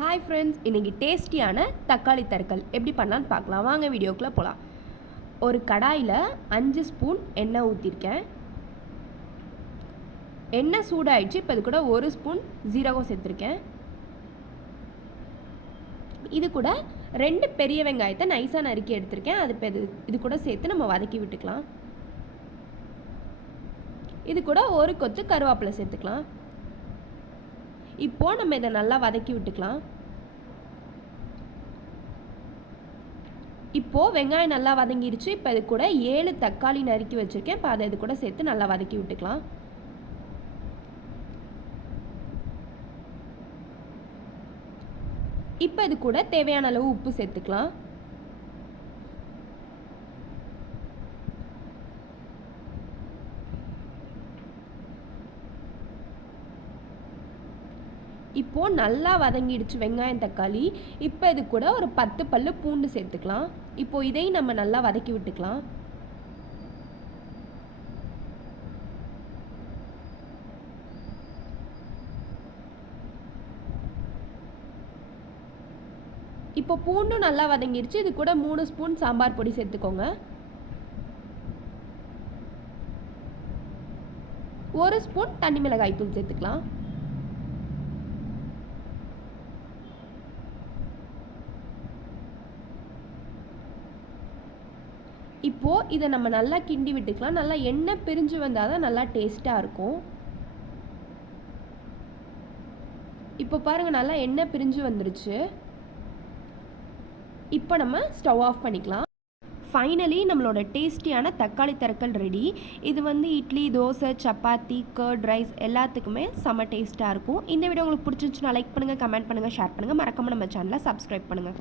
Hi friends, இன்றைக்கி டேஸ்டியான தக்காளி தரக்கல் எப்படி பண்ணலான்னு பார்க்கலாம். வாங்க வீடியோக்குள்ளே போகலாம். ஒரு கடாயில் 5 ஸ்பூன் எண்ணெய் ஊற்றிருக்கேன். எண்ணெய் சூடாயிடுச்சு. இப்போ இது கூட 1 ஸ்பூன் ஜீரகம் சேர்த்துருக்கேன். இது கூட 2 பெரிய வெங்காயத்தை நைஸாக நறுக்கி எடுத்திருக்கேன். அது இப்போ இது கூட சேர்த்து நம்ம வதக்கி விட்டுக்கலாம். இது கூட 1 கொத்து கருவேப்பிலை சேர்த்துக்கலாம். இப்போது நம்ம இதை நல்லா வதக்கி விட்டுக்கலாம். இப்போது வெங்காயம் நல்லா வதங்கிடுச்சு. இப்போ இது கூட 7 தக்காளி நறுக்கி வச்சுருக்கேன். இப்போ அதை இது கூட சேர்த்து நல்லா வதக்கி விட்டுக்கலாம். இப்போ இது கூட தேவையான அளவு உப்பு சேர்த்துக்கலாம். இப்போது நல்லா வதங்கிடுச்சு வெங்காயம் தக்காளி. இப்போ இது கூட ஒரு 10 பல்லு பூண்டு சேர்த்துக்கலாம். இப்போது இதையும் நம்ம நல்லா வதக்கி விட்டுக்கலாம். இப்போ பூண்டும் நல்லா வதங்கிடுச்சு. இது கூட 3 ஸ்பூன் சாம்பார் பொடி சேர்த்துக்கோங்க. 1 ஸ்பூன் தனி மிளகாய் தூள் சேர்த்துக்கலாம். இப்போது இதை நம்ம நல்லா கிண்டி விட்டுக்கலாம். நல்லா எண்ணெய் பிரிஞ்சு வந்தால் தான் நல்லா டேஸ்ட்டாக இருக்கும். இப்போ பாருங்கள், நல்லா எண்ணெய் பிரிஞ்சு வந்துருச்சு. இப்போ நம்ம ஸ்டவ் ஆஃப் பண்ணிக்கலாம். ஃபைனலி நம்மளோட டேஸ்டியான தக்காளி தரக்கல் ரெடி. இது இட்லி, தோசை, சப்பாத்தி, கர்ட் ரைஸ் எல்லாத்துக்குமே செம்ம டேஸ்ட்டாக இருக்கும். இந்த வீடியோ உங்களுக்கு பிடிச்சிருந்துச்சுன்னா லைக் பண்ணுங்கள், கமெண்ட் பண்ணுங்கள், ஷேர் பண்ணுங்கள். மறக்காமல் நம்ம சேனலை சப்ஸ்கிரைப் பண்ணுங்கள்.